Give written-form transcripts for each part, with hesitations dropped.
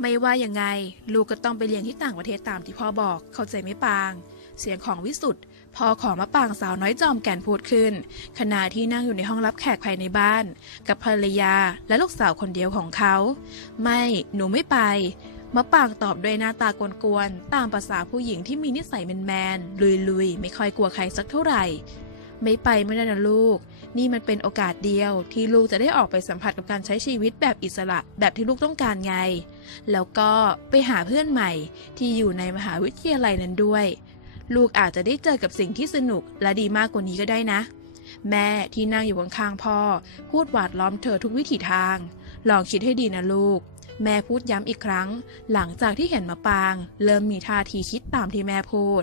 ไม่ว่ายังไงลูกก็ต้องไปเรียนที่ต่างประเทศตามที่พ่อบอกเข้าใจไหมปางเสียงของวิสุทธ์พ่อของมะปางสาวน้อยจอมแก่นพูดขึ้นขณะที่นั่งอยู่ในห้องรับแขกภายในบ้านกับภรรยาและลูกสาวคนเดียวของเขาไม่หนูไม่ไปมะปางตอบด้วยหน้าตากวนๆตามภาษาผู้หญิงที่มีนิสัยแมนๆลุยๆไม่ค่อยกลัวใครสักเท่าไหร่ไม่ไปไม่ได้นะลูกนี่มันเป็นโอกาสเดียวที่ลูกจะได้ออกไปสัมผัสกับการใช้ชีวิตแบบอิสระแบบที่ลูกต้องการไงแล้วก็ไปหาเพื่อนใหม่ที่อยู่ในมหาวิทยาลัยนั้นด้วยลูกอาจจะได้เจอกับสิ่งที่สนุกและดีมากกว่านี้ก็ได้นะแม่ที่นั่งอยู่ข้างๆพ่อพูดหวาดล้อมเธอทุกวิถีทางลองคิดให้ดีนะลูกแม่พูดย้ำอีกครั้งหลังจากที่เห็นมะปางเริ่มมีท่าทีคิดตามที่แม่พูด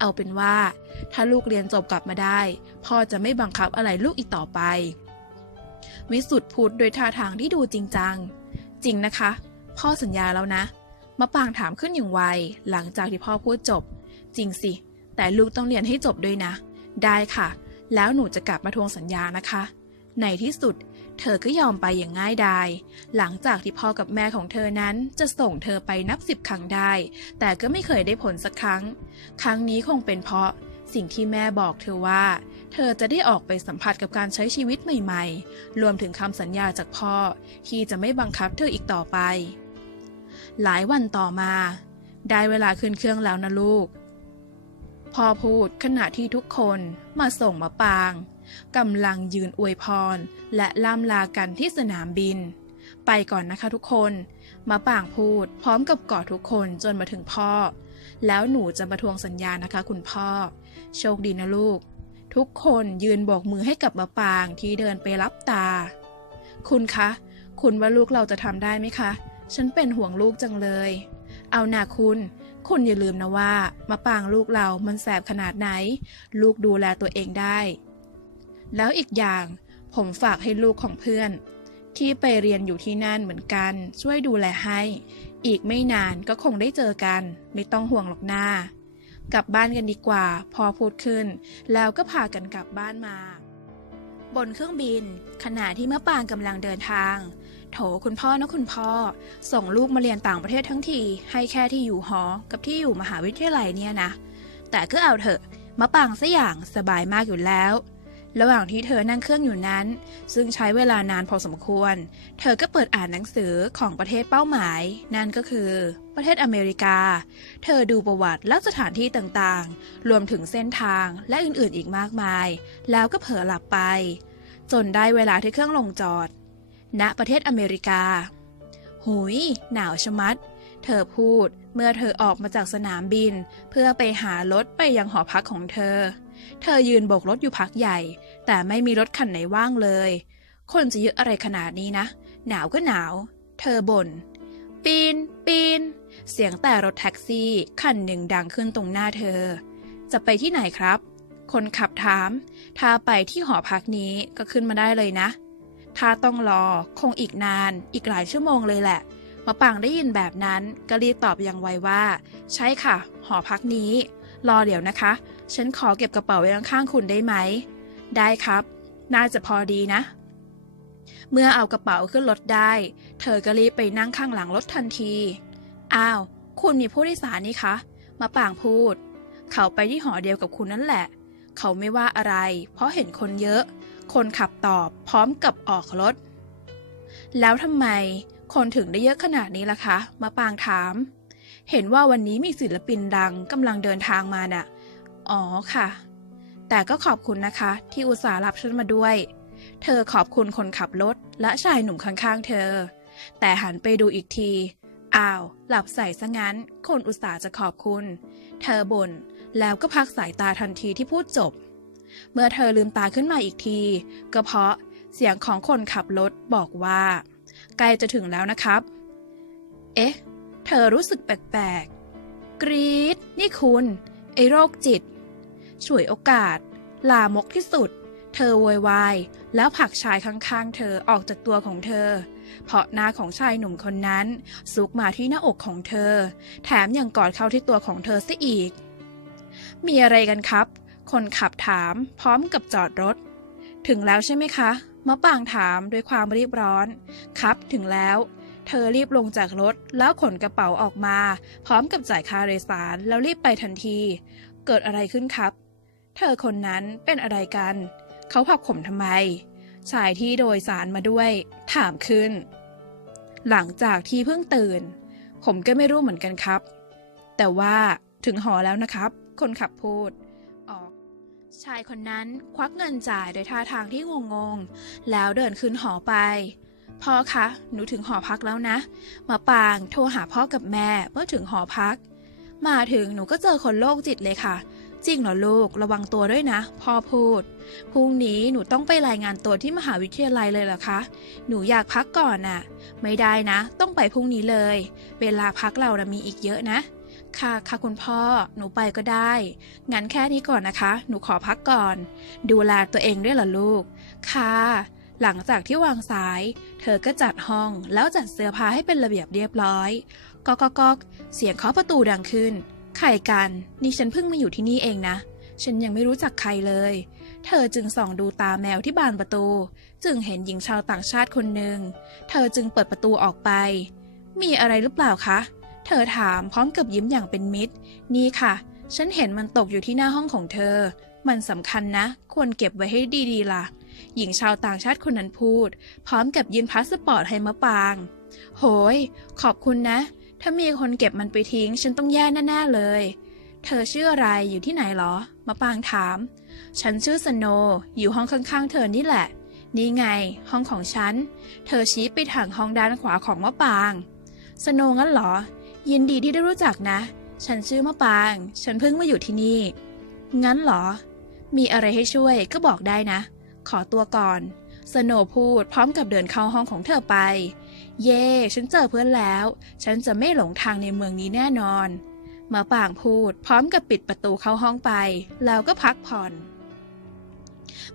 เอาเป็นว่าถ้าลูกเรียนจบกลับมาได้พ่อจะไม่บังคับอะไรลูกอีกต่อไปวิสุทธ์พูดโดยท่าทางที่ดูจริงจังจริงนะคะพ่อสัญญาแล้วนะมะปางถามขึ้นอย่างไวหลังจากที่พ่อพูดจบจริงสิแต่ลูกต้องเรียนให้จบด้วยนะได้ค่ะแล้วหนูจะกลับมาทวงสัญญานะคะในที่สุดเธอก็ยอมไปอย่างง่ายดายหลังจากที่พ่อกับแม่ของเธอนั้นจะส่งเธอไปนับ10 ครั้งได้แต่ก็ไม่เคยได้ผลสักครั้งครั้งนี้คงเป็นเพราะสิ่งที่แม่บอกเธอว่าเธอจะได้ออกไปสัมผัสกับการใช้ชีวิตใหม่ๆรวมถึงคำสัญญาจากพ่อที่จะไม่บังคับเธออีกต่อไปหลายวันต่อมาได้เวลาขึ้นเครื่องแล้วนะลูกพ่อพูดขณะที่ทุกคนมาส่งมะปางกำลังยืนอวยพรและล่ำลากันที่สนามบินไปก่อนนะคะทุกคนมะปางพูดพร้อมกับกอดทุกคนจนมาถึงพ่อแล้วหนูจะมาทวงสัญญานะคะคุณพ่อโชคดีนะลูกทุกคนยืนโบกมือให้กับมะปางที่เดินไปรับตาคุณคะคุณว่าลูกเราจะทำได้ไหมคะฉันเป็นห่วงลูกจังเลยเอาหน่าคุณอย่าลืมนะว่ามะปางลูกเรามันแสบขนาดไหนลูกดูแลตัวเองได้แล้วอีกอย่างผมฝากให้ลูกของเพื่อนที่ไปเรียนอยู่ที่นั่นเหมือนกันช่วยดูแลให้อีกไม่นานก็คงได้เจอกันไม่ต้องห่วงหรอกหน้ากลับบ้านกันดีกว่าพอพูดขึ้นแล้วก็พากันกลับบ้านมาบนเครื่องบินขณะที่มะปางกำลังเดินทางโถคุณพ่อนะคุณพ่อส่งลูกมาเรียนต่างประเทศทั้งทีให้แค่ที่อยู่หอกับที่อยู่มหาวิทยาลัยเนี่ยนะแต่ก็เอาเถอะมะปางซะอย่างสบายมากอยู่แล้วระหว่างที่เธอนั่งเครื่องอยู่นั้นซึ่งใช้เวลานานพอสมควรเธอก็เปิดอ่านหนังสือของประเทศเป้าหมายนั่นก็คือประเทศอเมริกาเธอดูประวัติและสถานที่ต่างๆรวมถึงเส้นทางและอื่นๆอีกมากมายแล้วก็เผลอหลับไปจนได้เวลาที่เครื่องลงจอดณประเทศอเมริกาหุยหนาวชะมัดเธอพูดเมื่อเธอออกมาจากสนามบินเพื่อไปหารถไปยังหอพักของเธอยืนโบกรถอยู่พักใหญ่แต่ไม่มีรถคันไหนว่างเลยคนจะเยอะอะไรขนาดนี้นะหนาวก็หนาวเธอบ่นปีนเสียงแต่รถแท็กซี่คันหนึ่งดังขึ้นตรงหน้าเธอจะไปที่ไหนครับคนขับถามถ้าไปที่หอพักนี้ก็ขึ้นมาได้เลยนะถ้าต้องรอคงอีกนานอีกหลายชั่วโมงเลยแหละมะปางได้ยินแบบนั้นก็รีบตอบอย่างไวว่าใช่ค่ะหอพักนี้รอเดี๋ยวนะคะฉันขอเก็บกระเป๋าไว้ข้างๆคุณได้ไหมได้ครับน่าจะพอดีนะเมื่อเอากระเป๋าขึ้นรถได้เธอก็รีบไปนั่งข้างหลังรถทันทีอ้าวคุณมีผู้โดยสารนี่คะมะปางพูดเขาไปที่หอเดียวกับคุณนั่นแหละเขาไม่ว่าอะไรเพราะเห็นคนเยอะคนขับตอบพร้อมกับออกรถแล้วทำไมคนถึงได้เยอะขนาดนี้ล่ะคะมะปางถามเห็นว่าวันนี้มีศิลปินดังกำลังเดินทางมาน่ะอ๋อค่ะแต่ก็ขอบคุณนะคะที่อุตส่าห์รับฉันมาด้วยเธอขอบคุณคนขับรถและชายหนุ่มข้างๆเธอแต่หันไปดูอีกทีอ้าวหลับใส่ซะงั้นคนอุตส่าห์จะขอบคุณเธอบ่นแล้วก็พักสายตาทันทีที่พูดจบเมื่อเธอลืมตาขึ้นมาอีกทีก็เพราะเสียงของคนขับรถบอกว่าใกล้จะถึงแล้วนะครับเอ๊ะเธอรู้สึกแปลกๆกรี๊ดนี่คุณไอ้โรคจิตฉวยโอกาสลามกที่สุดเธอโวยวายแล้วผลักชายข้างๆเธอออกจากตัวของเธอเพราะหน้าของชายหนุ่มคนนั้นซุกมาที่หน้าอกของเธอแถมยังกอดเข้าที่ตัวของเธอซะอีกมีอะไรกันครับคนขับถามพร้อมกับจอดรถถึงแล้วใช่ไหมคะมะปางถามด้วยความรีบร้อนครับถึงแล้ว เธอรีบลงจากรถแล้วขนกระเป๋าออกมาพร้อมกับจ่ายค่าโดยสารแล้วรีบไปทันทีเกิดอะไรขึ้นครับเธอคนนั้นเป็นอะไรกันเขาผลักผมทำไมชายที่โดยสารมาด้วยถามขึ้นหลังจากที่เพิ่งตื่นผมก็ไม่รู้เหมือนกันครับแต่ว่าถึงหอแล้วนะครับคนขับพูดออกชายคนนั้นควักเงินจ่ายโดยท่าทางที่งงๆแล้วเดินขึ้นหอไปพ่อคะหนูถึงหอพักแล้วนะมะปางโทรหาพ่อกับแม่เมื่อถึงหอพักมาถึงหนูก็เจอคนโรคจิตเลยค่ะจริงเหรอลูกระวังตัวด้วยนะพ่อพูดพรุ่งนี้หนูต้องไปรายงานตัวที่มหาวิทยาลัยเลยเหรอคะหนูอยากพักก่อนน่ะไม่ได้นะต้องไปพรุ่งนี้เลยเวลาพักเรานะมีอีกเยอะนะค่ะคุณพ่อหนูไปก็ได้งั้นแค่นี้ก่อนนะคะหนูขอพักก่อนดูแลตัวเองด้วยล่ะลูกค่ะหลังจากที่วางสายเธอก็จัดห้องแล้วจัดเสื้อผ้าให้เป็นระเบียบเรียบร้อยก๊อกเสียงเคาะประตูดังขึ้นใครกันนี่ฉันเพิ่งมาอยู่ที่นี่เองนะฉันยังไม่รู้จักใครเลยเธอจึงส่องดูตาแมวที่บานประตูจึงเห็นหญิงชาวต่างชาติคนหนึ่งเธอจึงเปิดประตูออกไปมีอะไรหรือเปล่าคะเธอถามพร้อมกับยิ้มอย่างเป็นมิตรนี่ค่ะฉันเห็นมันตกอยู่ที่หน้าห้องของเธอมันสำคัญนะควรเก็บไว้ให้ดีๆล่ะหญิงชาวต่างชาติคนนั้นพูดพร้อมกับยื่นพาสปอร์ตให้มะปางโหยขอบคุณนะถ้ามีคนเก็บมันไปทิ้งฉันต้องแย่แน่ๆเลยเธอชื่ออะไรอยู่ที่ไหนหรอมะปางถามฉันชื่อสโนอยู่ห้องข้างๆเธอนี่แหละนี่ไงห้องของฉันเธอชี้ไปทางห้องด้านขวาของมะปางสโนงั้นเหรอยินดีที่ได้รู้จักนะฉันชื่อมะปางฉันเพิ่งมาอยู่ที่นี่งั้นเหรอมีอะไรให้ช่วยก็บอกได้นะขอตัวก่อนสโนพูดพร้อมกับเดินเข้าห้องของเธอไปเย่ฉันเจอเพื่อนแล้วฉันจะไม่หลงทางในเมืองนี้แน่นอนมะปางพูดพร้อมกับปิดประตูเข้าห้องไปแล้วก็พักผ่อน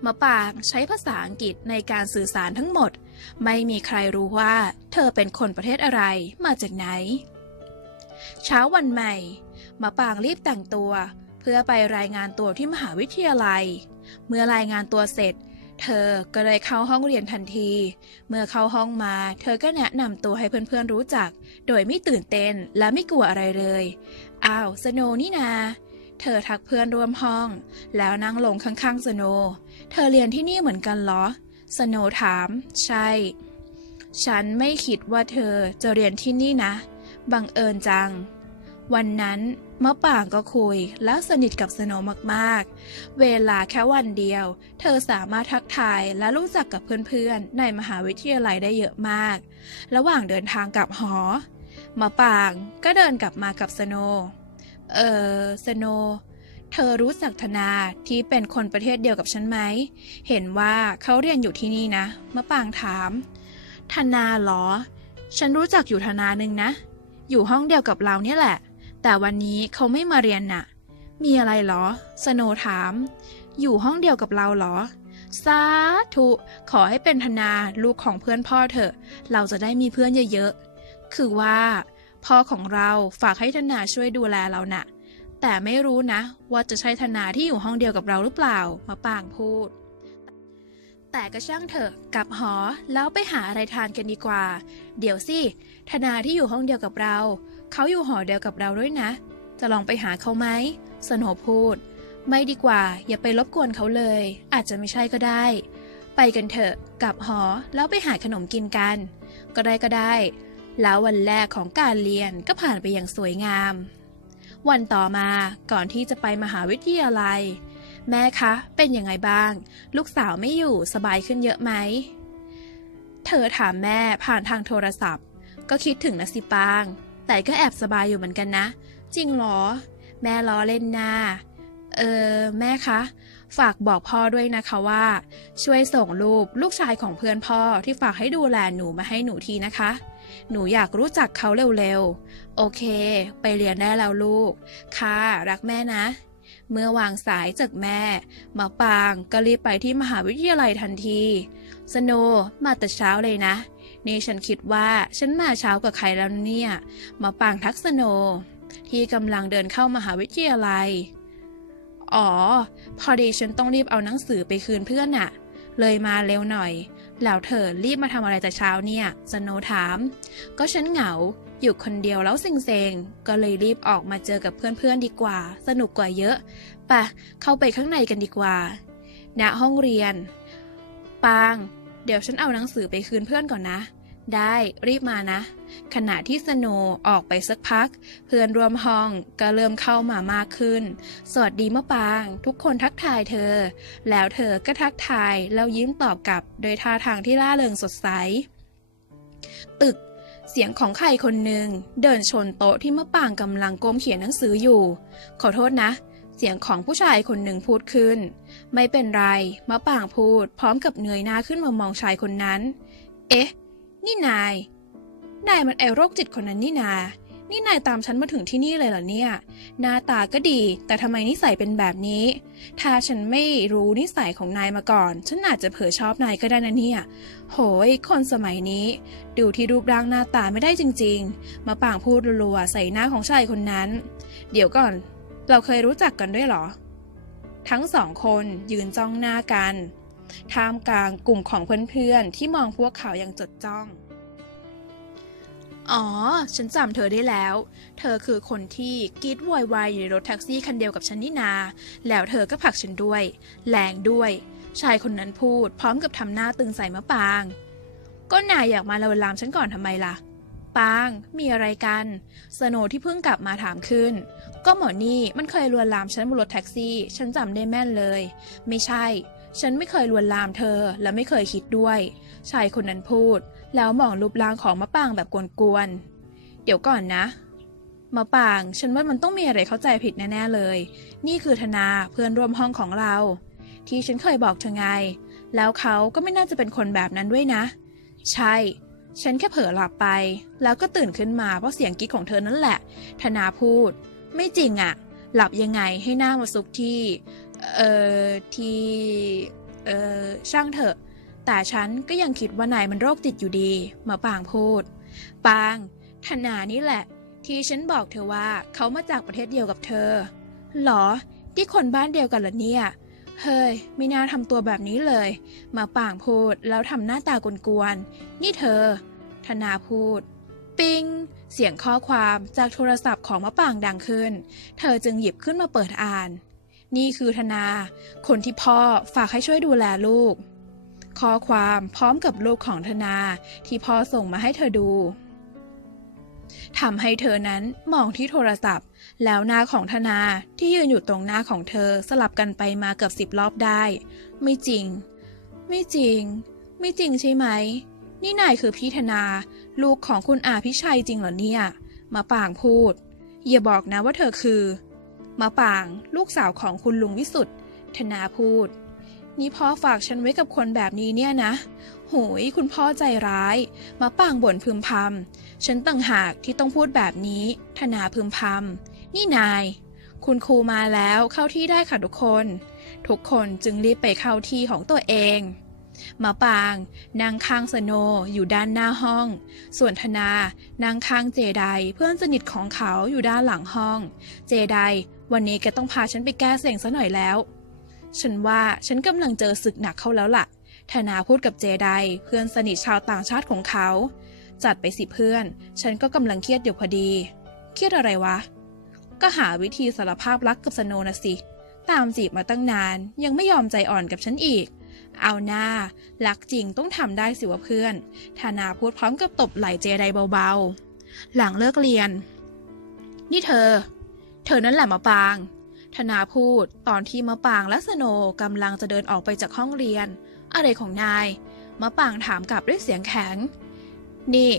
มะปางใช้ภาษาอังกฤษในการสื่อสารทั้งหมดไม่มีใครรู้ว่าเธอเป็นคนประเทศอะไรมาจากไหนเช้าวันใหม่มะปางรีบแต่งตัวเพื่อไปรายงานตัวที่มหาวิทยาลัยเมื่อรายงานตัวเสร็จเธอก็เลยเข้าห้องเรียนทันทีเมื่อเข้าห้องมาเธอก็แนะนำตัวให้เพื่อนๆรู้จักโดยไม่ตื่นเต้นและไม่กลัวอะไรเลยอ้าวสโนนี่นาเธอทักเพื่อนร่วมห้องแล้วนั่งลงข้างๆสโนเธอเรียนที่นี่เหมือนกันเหรอสโนถามใช่ฉันไม่คิดว่าเธอจะเรียนที่นี่นะบังเอิญจังวันนั้นมะปางก็คุยแล้วสนิทกับสโนมากๆเวลาแค่วันเดียวเธอสามารถทักทายและรู้จักกับเพื่อนๆในมหาวิทยาลัยได้เยอะมากระหว่างเดินทางกลับหอมะปางก็เดินกลับมากับสโนสโนเธอรู้จักธนาที่เป็นคนประเทศเดียวกับฉันไหมเห็นว่าเขาเรียนอยู่ที่นี่นะมะปางถามธนาเหรอฉันรู้จักอยู่ธนาหนึ่งนะอยู่ห้องเดียวกับเราเนี่ยแหละแต่วันนี้เขาไม่มาเรียนน่ะมีอะไรเหรอสโนถามอยู่ห้องเดียวกับเราเหรอสาธุขอให้เป็นธนาลูกของเพื่อนพ่อเถอะเราจะได้มีเพื่อนเยอะๆคือว่าพ่อของเราฝากให้ธนาช่วยดูแลเราน่ะแต่ไม่รู้นะว่าจะใช่ธนาที่อยู่ห้องเดียวกับเราหรือเปล่ามะปางพูดแต่ก็ช่างเถอะกลับหอแล้วไปหาอะไรทานกันดีกว่าเดี๋ยวสิธนาที่อยู่ห้องเดียวกับเราเขาอยู่หอเดียวกับเราด้วยนะจะลองไปหาเขาไหมสโนพูดไม่ดีกว่าอย่าไปรบกวนเขาเลยอาจจะไม่ใช่ก็ได้ไปกันเถอะกลับหอแล้วไปหาขนมกินกันก็ได้แล้ววันแรกของการเรียนก็ผ่านไปอย่างสวยงามวันต่อมาก่อนที่จะไปมหาวิทยาลัยแม่คะเป็นยังไงบ้างลูกสาวไม่อยู่สบายขึ้นเยอะไหมเธอถามแม่ผ่านทางโทรศัพท์ก็คิดถึงนะสิปางแต่ก็แอบสบายอยู่เหมือนกันนะจริงเหรอแม่ล้อเล่นนาแม่คะฝากบอกพ่อด้วยนะคะว่าช่วยส่งรูปลูกชายของเพื่อนพ่อที่ฝากให้ดูแลหนูมาให้หนูทีนะคะหนูอยากรู้จักเขาเร็วๆโอเคไปเรียนได้แล้วลูกค่ะรักแม่นะเมื่อวางสายจากแม่มะปางก็รีบไปที่มหาวิทยาลัยทันทีสโนมาแต่เช้าเลยนะนี่ฉันคิดว่าฉันมาเช้ากว่าใครแล้วเนี่ยมะปางทักสโนที่กำลังเดินเข้ามหาวิทยาลัยอ๋อพอดีฉันต้องรีบเอาหนังสือไปคืนเพื่อนน่ะเลยมาเร็วหน่อย แล้วเธอรีบมาทำอะไรแต่เช้าเนี่ยสโนว์ถามก็ฉันเหงาอยู่คนเดียวแล้วเซ็งๆก็เลยรีบออกมาเจอกับเพื่อนๆดีกว่าสนุกกว่าเยอะไปเข้าไปข้างในกันดีกว่าณห้องเรียนปางเดี๋ยวฉันเอาหนังสือไปคืนเพื่อนก่อนนะได้รีบมานะขณะที่สโนว์ออกไปสักพักเพื่อนร่วมห้องก็เริ่มเข้ามามากขึ้นสวัสดีมะปางทุกคนทักทายเธอแล้วเธอก็ทักทายแล้วยิ้มตอบกลับโดยท่าทางที่ร่าเริงสดใสตึกเสียงของใครคนหนึ่งเดินชนโต๊ะที่มะปางกำลังก้มเขียนหนังสืออยู่ขอโทษนะเสียงของผู้ชายคนหนึ่งพูดขึ้นไม่เป็นไรมะปางพูดพร้อมกับเงยหน้าขึ้นมามองชายคนนั้นเอ๊ะนี่นายมันไอโรคจิตคนนั้นนี่นายตามฉันมาถึงที่นี่เลยเหรอเนี่ยหน้าตาก็ดีแต่ทำไมนิสัยเป็นแบบนี้ถ้าฉันไม่รู้นิสัยของนายมาก่อนฉันอาจจะเผลอชอบนายก็ได้นะเนี่ยโหยคนสมัยนี้ดูที่รูปร่างหน้าตาไม่ได้จริงๆมาป่างพูดรัวๆใส่หน้าของชายคนนั้นเดี๋ยวก่อนเราเคยรู้จักกันด้วยเหรอทั้งสองคนยืนจ้องหน้ากันท่ามกลางกลุ่มของเพื่อนๆที่มองพวกเขาอย่างจดจ้องอ๋อฉันจำเธอได้แล้วเธอคือคนที่กรีดโวยวายอยู่ในรถแท็กซี่คันเดียวกับฉันนี่นาแล้วเธอก็ผลักฉันด้วยแรงด้วยชายคนนั้นพูดพร้อมกับทำหน้าตึงใส่มะปางก็นายอยากมาลวนลามฉันก่อนทำไมล่ะปางมีอะไรกันสโนว์ที่เพิ่งกลับมาถามขึ้นก็หมอนี่มันเคยลวนลามฉันบนรถแท็กซี่ฉันจำได้แม่นเลยไม่ใช่ฉันไม่เคยลวนลามเธอและไม่เคยคิดด้วยชายคนนั้นพูดแล้วมองรูปร่างของมะปางแบบกวนๆเดี๋ยวก่อนนะมะปางฉันว่ามันต้องมีอะไรเข้าใจผิดแน่ๆเลยนี่คือธนาเพื่อนร่วมห้องของเราที่ฉันเคยบอกเธอไงแล้วเขาก็ไม่น่าจะเป็นคนแบบนั้นด้วยนะใช่ฉันแค่เผลอหลับไปแล้วก็ตื่นขึ้นมาเพราะเสียงกิ๊กของเธอนั่นแหละธนาพูดไม่จริงอะหลับยังไงให้หน้ามาซุกที่ช่างเถอะแต่ฉันก็ยังคิดว่านายมันโรคติดอยู่ดีมาปางพูดปางธนานี่แหละที่ฉันบอกเธอว่าเขามาจากประเทศเดียวกับเธอหรอที่คนบ้านเดียวกันเหรอเนี่ยเฮ้ยไม่น่าทำตัวแบบนี้เลยมาปางพูดแล้วทำหน้าตากวนๆนี่เธอธนาพูดปิงเสียงข้อความจากโทรศัพท์ของมะปางดังขึ้นเธอจึงหยิบขึ้นมาเปิดอ่านนี่คือธนาคนที่พ่อฝากให้ช่วยดูแลลูกข้อความพร้อมกับรูปของธนาที่พ่อส่งมาให้เธอดูทำให้เธอนั้นมองที่โทรศัพท์แล้วหน้าของธนาที่ยืนอยู่ตรงหน้าของเธอสลับกันไปมาเกือบ10 รอบได้ไม่จริงใช่ไหมนี่นายคือพี่ธนาลูกของคุณอาพี่ชัยจริงเหรอเนี่ยมะปางพูดอย่าบอกนะว่าเธอคือมะปางลูกสาวของคุณลุงวิสุทธ์ธนาพูดนี่พ่อฝากฉันไว้กับคนแบบนี้เนี่ยนะโหยคุณพ่อใจร้ายมะปางบ่นพึมพำฉันต่างหากที่ต้องพูดแบบนี้ธนาพึมพำนี่นายคุณครูมาแล้วเข้าที่ได้ค่ะทุกคนจึงรีบไปเข้าที่ของตัวเองมะปางนั่งข้างสโนอยู่ด้านหน้าห้องส่วนธนานั่งข้างเจไดเพื่อนสนิทของเขาอยู่ด้านหลังห้องเจไดวันนี้แกต้องพาฉันไปแก้เสี่ยงซะหน่อยแล้วฉันว่าฉันกำลังเจอศึกหนักเข้าแล้วล่ะธนาพูดกับเจไดเพื่อนสนิทชาวต่างชาติของเขาจัดไปสิเพื่อนฉันก็กำลังเครียดอยู่พอดีเครียดอะไรวะก็หาวิธีสารภาพรักกับสโนนะสิตามจีบมาตั้งนานยังไม่ยอมใจอ่อนกับฉันอีกเอาหน้ารักจริงต้องทำได้สิวะเพื่อนธนาพูดพร้อมกับตบไหล่เจไดเบาๆหลังเลิกเรียนนี่เธอนั่นแหละมะปางธนาพูดตอนที่มะปางและสโนกำลังจะเดินออกไปจากห้องเรียนอะไรของนายมะปางถามกลับด้วยเสียงแข็งนี่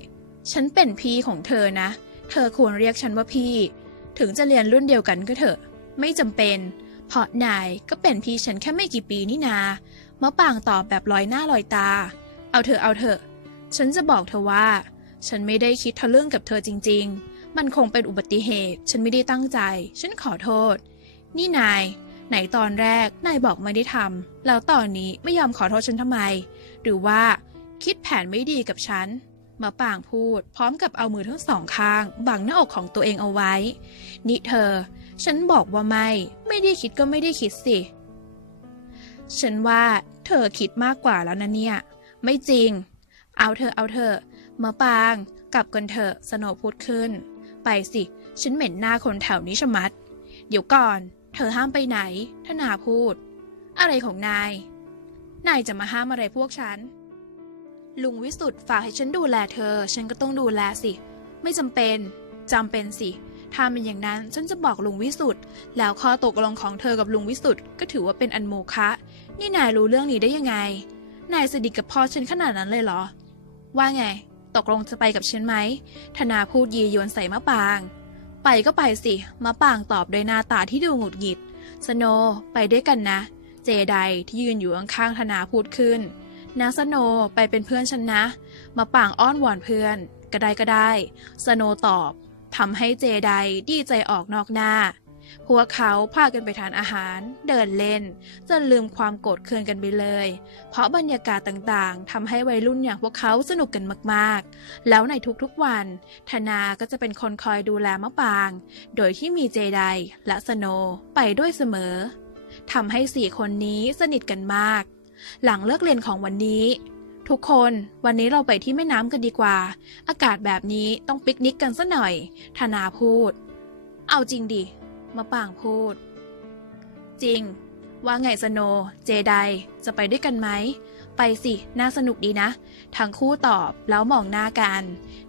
ฉันเป็นพี่ของเธอนะเธอควรเรียกฉันว่าพี่ถึงจะเรียนรุ่นเดียวกันก็เถอะไม่จำเป็นเพราะนายก็เป็นพี่ฉันแค่ไม่กี่ปีนี่นามะปางตอบแบบลอยหน้าลอยตาเอาเถอะฉันจะบอกเธอว่าฉันไม่ได้คิดทะลึ่งกับเธอจริงๆมันคงเป็นอุบัติเหตุฉันไม่ได้ตั้งใจฉันขอโทษนี่นายไหนตอนแรกนายบอกไม่ได้ทำแล้วตอนนี้ไม่ยอมขอโทษฉันทำไมหรือว่าคิดแผนไม่ดีกับฉันมะปางพูดพร้อมกับเอามือทั้งสองข้างบังหน้าอกของตัวเองเอาไว้นี่เธอฉันบอกว่าไม่ได้คิดก็ไม่ได้คิดสิฉันว่าเธอคิดมากกว่าแล้วนะเนี่ย ไม่จริงเอาเถอะมะปางกลับกันเถอะสโนว์พูดขึ้นไปสิฉันเหม็นหน้าคนแถวนี้ชะมัดเดี๋ยวก่อนเธอห้ามไปไหนธนาพูดอะไรของนายจะมาห้ามอะไรพวกฉันลุงวิสุทธ์ฝากให้ฉันดูแลเธอฉันก็ต้องดูแลสิไม่จำเป็นสิถ้าเป็นอย่างนั้นฉันจะบอกลุงวิสุทธ์แล้วข้อตกลงของเธอกับลุงวิสุทธ์ก็ถือว่าเป็นอันโมฆะนี่นายรู้เรื่องนี้ได้ยังไงนายสนิทกับพ่อฉันขนาดนั้นเลยเหรอว่าไงตกลงจะไปกับฉันไหมธนาพูดยียวนใส่มะปางไปก็ไปสิมะปางตอบด้วยหน้าตาที่ดูหงุดหงิดสโนไปด้วยกันนะเจไดที่ยืนอยู่ข้างๆธนาพูดขึ้นนะสโนไปเป็นเพื่อนฉันนะมะปางอ้อนวอนเพื่อนก็ได้สโนตอบทำให้เจไดดีใจออกนอกหน้าพวกเขาพากันไปทานอาหารเดินเล่นจนลืมความโกรธเคืองกันไปเลยเพราะบรรยากาศต่างๆทำให้วัยรุ่นอย่างพวกเขาสนุกกันมากๆแล้วในทุกๆวันธนาก็จะเป็นคนคอยดูแลมะปางโดยที่มีเจไดและสโนไปด้วยเสมอทำให้4 คนนี้สนิทกันมากหลังเลิกเรียนของวันนี้ทุกคนวันนี้เราไปที่แม่น้ำกันดีกว่าอากาศแบบนี้ต้องปิกนิกกันซะหน่อยธนาพูดเอาจริงดิมะปางพูดจริงว่าไงสโนเจไดจะไปด้วยกันไหมไปสิน่าสนุกดีนะทั้งคู่ตอบแล้วมองหน้ากัน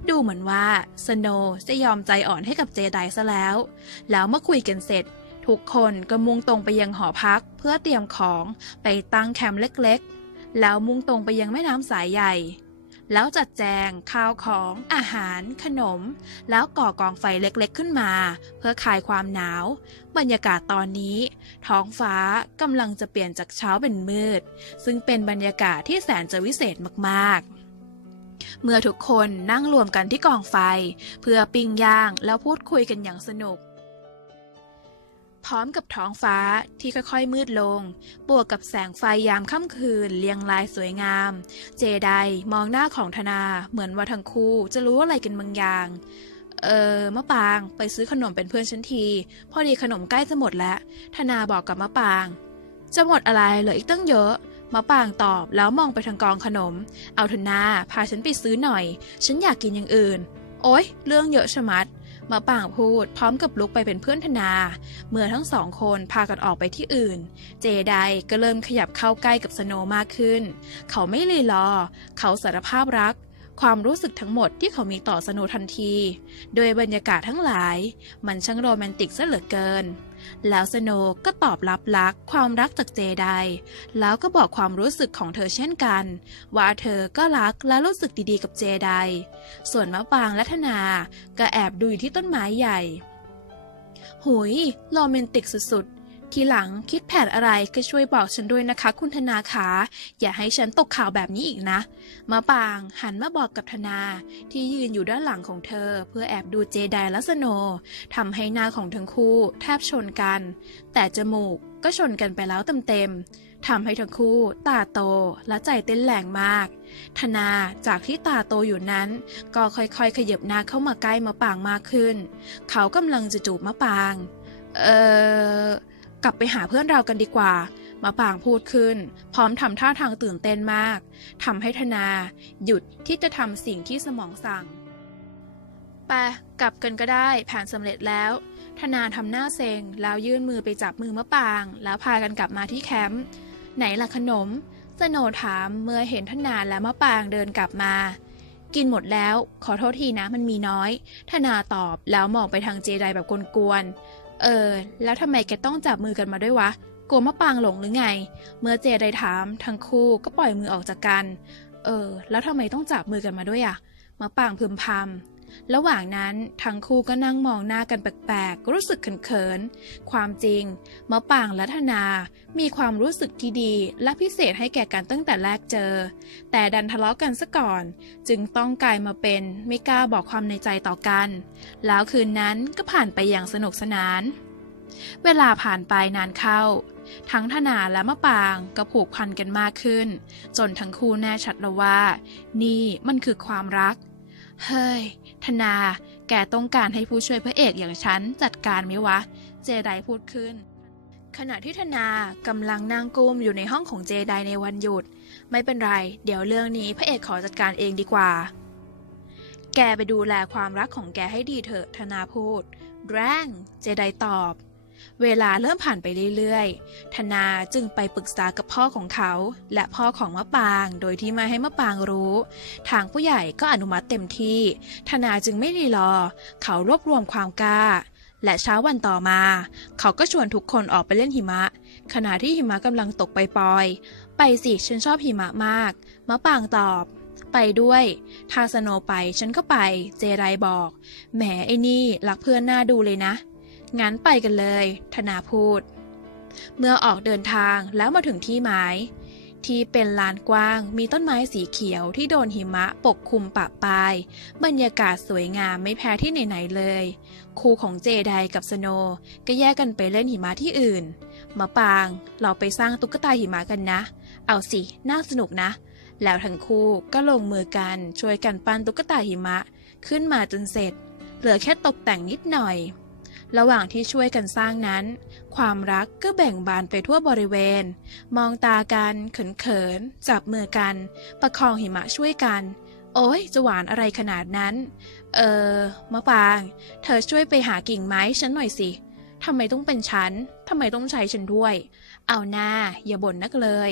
ดูเหมือนว่าสโนจะยอมใจอ่อนให้กับเจไดซะแล้วเมื่อคุยกันเสร็จทุกคนก็มุ่งตรงไปยังหอพักเพื่อเตรียมของไปตั้งแคมป์เล็กๆแล้วมุ่งตรงไปยังแม่น้ำสายใหญ่แล้วจัดแจงข้าวของอาหารขนมแล้วก่อกองไฟเล็กๆขึ้นมาเพื่อคลายความหนาวบรรยากาศตอนนี้ท้องฟ้ากำลังจะเปลี่ยนจากเช้าเป็นมืดซึ่งเป็นบรรยากาศที่แสนจะวิเศษมากๆเมื่อทุกคนนั่งรวมกันที่กองไฟเพื่อปิ้งย่างแล้วพูดคุยกันอย่างสนุกพร้อมกับท้องฟ้าที่ค่อยๆมืดลงบวกกับแสงไฟยามค่ำคืนเรียงรายสวยงามเจไดมองหน้าของธนาเหมือนว่าทั้งคู่จะรู้อะไรกันบางอย่างมะปางไปซื้อขนมเป็นเพื่อนฉันทีพอดีขนมใกล้จะหมดแล้วธนาบอกกับมะปางจะหมดอะไรเหลืออีกตั้งเยอะมะปางตอบแล้วมองไปทางกองขนมเอาธนาพาฉันไปซื้อหน่อยฉันอยากกินอย่างอื่นโอ๊ยเรื่องเยอะชะมัดมะปางพูดพร้อมกับลุกไปเป็นเพื่อนธนาเมื่อทั้ง2 คนพากันออกไปที่อื่นเจไดก็เริ่มขยับเข้าใกล้กับสโนว์มากขึ้นเขาไม่รีรอเขาสารภาพรักความรู้สึกทั้งหมดที่เขามีต่อสโนว์ทันทีโดยบรรยากาศทั้งหลายมันช่างโรแมนติกซะเหลือเกินแล้วสโนว์ก็ตอบรับความรักจากเจไดแล้วก็บอกความรู้สึกของเธอเช่นกันว่าเธอก็รักและรู้สึกดีๆกับเจไดส่วนมะปางและธนาก็แอบดูอยู่ที่ต้นไม้ใหญ่หุยโรแมนติกสุดๆทีหลังคิดแผนอะไรก็ช่วยบอกฉันด้วยนะคะคุณธนาขาอย่าให้ฉันตกข่าวแบบนี้อีกนะมะปางหันมาบอกกับธนาที่ยืนอยู่ด้านหลังของเธอเพื่อแอบดูเจไดและสโนว์ทำให้หน้าของทั้งคู่แทบชนกันแต่จมูกก็ชนกันไปแล้วเต็มๆทำให้ทั้งคู่ตาโตและใจเต้นแรงมากธนาจากที่ตาโตอยู่นั้นก็ค่อยๆขยับหน้าเข้ามาใกล้มะปางมากขึ้นเขากำลังจะจูบมะปางกลับไปหาเพื่อนเรากันดีกว่ามะปางพูดขึ้นพร้อมทำท่าทางตื่นเต้นมากทำให้ธนาหยุดที่จะทำสิ่งที่สมองสั่งไปกลับกันก็ได้แผนสำเร็จแล้วธนาทำหน้าเซ็งแล้วยื่นมือไปจับมือมะปางแล้วพากันกลับมาที่แคมป์ไหนล่ะขนมสโนว์ถามเมื่อเห็นธนาและมะปางเดินกลับมากินหมดแล้วขอโทษทีนะมันมีน้อยธนาตอบแล้วมองไปทางเจไดแบบกวนๆแล้วทำไมแกต้องจับมือกันมาด้วยวะกลัวมะปางหลงหรือไงเมื่อเจไดถามทั้งคู่ก็ปล่อยมือออกจากกันแล้วทำไมต้องจับมือกันมาด้วยอ่ะมะปางพึมพำระหว่างนั้นทั้งคู่ก็นั่งมองหน้ากันแปลกๆรู้สึกเขินๆความจริงมะปางและธนามีความรู้สึกที่ดีและพิเศษให้แก่กันตั้งแต่แรกเจอแต่ดันทะเลาะกันซะก่อนจึงต้องกลายมาเป็นไม่กล้าบอกความในใจต่อกันแล้วคืนนั้นก็ผ่านไปอย่างสนุกสนานเวลาผ่านไปนานเข้าทั้งธนาและมะปางก็ผูกพันกันมากขึ้นจนทั้งคู่แน่ชัดแล้วว่านี่มันคือความรักเฮ้ยธนาแกต้องการให้ผู้ช่วยพระเอกอย่างฉันจัดการไหมวะเจไดพูดขึ้น ขณะที่ธนากำลังนั่งกุมอยู่ในห้องของเจไดในวันหยุดไม่เป็นไรเดี๋ยวเรื่องนี้พระเอกขอจัดการเองดีกว่าแกไปดูแลความรักของแกให้ดีเถอะธนาพูดแรงเจไดตอบเวลาเริ่มผ่านไปเรื่อยๆธนาจึงไปปรึกษากับพ่อของเขาและพ่อของมะปางโดยที่ไม่ให้มะปางรู้ทางผู้ใหญ่ก็อนุมัติเต็มที่ธนาจึงไม่รีรอเขารวบรวมความกล้าและเช้าวันต่อมาเขาก็ชวนทุกคนออกไปเล่นหิมะขณะที่หิมะกำลังตกปล่อยๆไปสิฉันชอบหิมะมากมะปางตอบไปด้วยถ้าสโนไปฉันก็ไปเจไดบอกแหมไอ้นี่รักเพื่อนหน้าดูเลยนะงั้นไปกันเลยธนาพูดเมื่อออกเดินทางแล้วมาถึงที่หมายที่เป็นลานกว้างมีต้นไม้สีเขียวที่โดนหิมะปกคลุมปะปายบรรยากาศสวยงามไม่แพ้ที่ไหนๆเลยคู่ของเจไดกับสโนก็แยกกันไปเล่นหิมะที่อื่นมะปางเราไปสร้างตุ๊กตาหิมะกันนะเอาสิน่าสนุกนะแล้วทั้งคู่ก็ลงมือกันช่วยกันปั้นตุ๊กตาหิมะขึ้นมาจนเสร็จเหลือแค่ตกแต่งนิดหน่อยระหว่างที่ช่วยกันสร้างนั้นความรักก็แบ่งบานไปทั่วบริเวณมองตากันเขินๆจับมือกันประคองหิมะช่วยกันโอ๊ยจะหวานอะไรขนาดนั้นมะปางเธอช่วยไปหากิ่งไม้ฉันหน่อยสิทำไมต้องเป็นฉันทำไมต้องใช้ฉันด้วยเอาหน้าอย่าบ่นนักเลย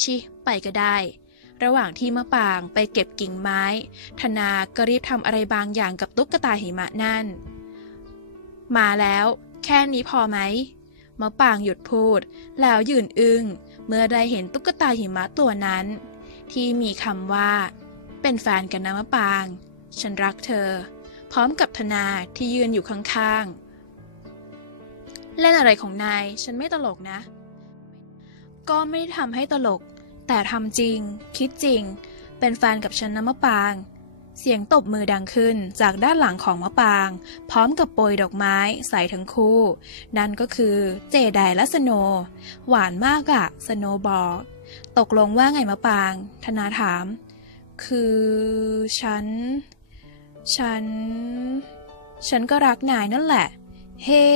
ชิไปก็ได้ระหว่างที่มะปางไปเก็บกิ่งไม้ธนาก็รีบทำอะไรบางอย่างกับตุ๊กตาหิมะนั่นมาแล้วแค่นี้พอไหมมะปางหยุดพูดแล้วยืนอึ้งเมื่อได้เห็นตุ๊กตาหิมะตัวนั้นที่มีคำว่าเป็นแฟนกันนะมะปางฉันรักเธอพร้อมกับธนาที่ยืนอยู่ข้างๆเล่นอะไรของนายฉันไม่ตลกนะก็ไม่ทำให้ตลกแต่ทำจริงคิดจริงเป็นแฟนกับฉันนะมะปางเสียงตบมือดังขึ้นจากด้านหลังของมะปางพร้อมกับโปรยดอกไม้ใส่ทั้งคู่นั่นก็คือเจไดและสโนหวานมากอะสโนบอกตกลงว่าไงมะปางธนาถามคือฉันก็รักนายนั่นแหละเฮ้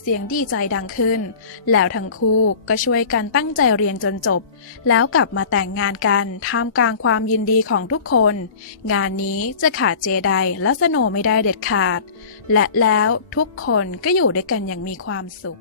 เสียงดีใจดังขึ้นแล้วทั้งคู่ก็ช่วยกันตั้งใจเรียนจนจบแล้วกลับมาแต่งงานกันท่ามกลางความยินดีของทุกคนงานนี้จะขาดเจไดและสโนไม่ได้เด็ดขาดและแล้วทุกคนก็อยู่ด้วยกันอย่างมีความสุข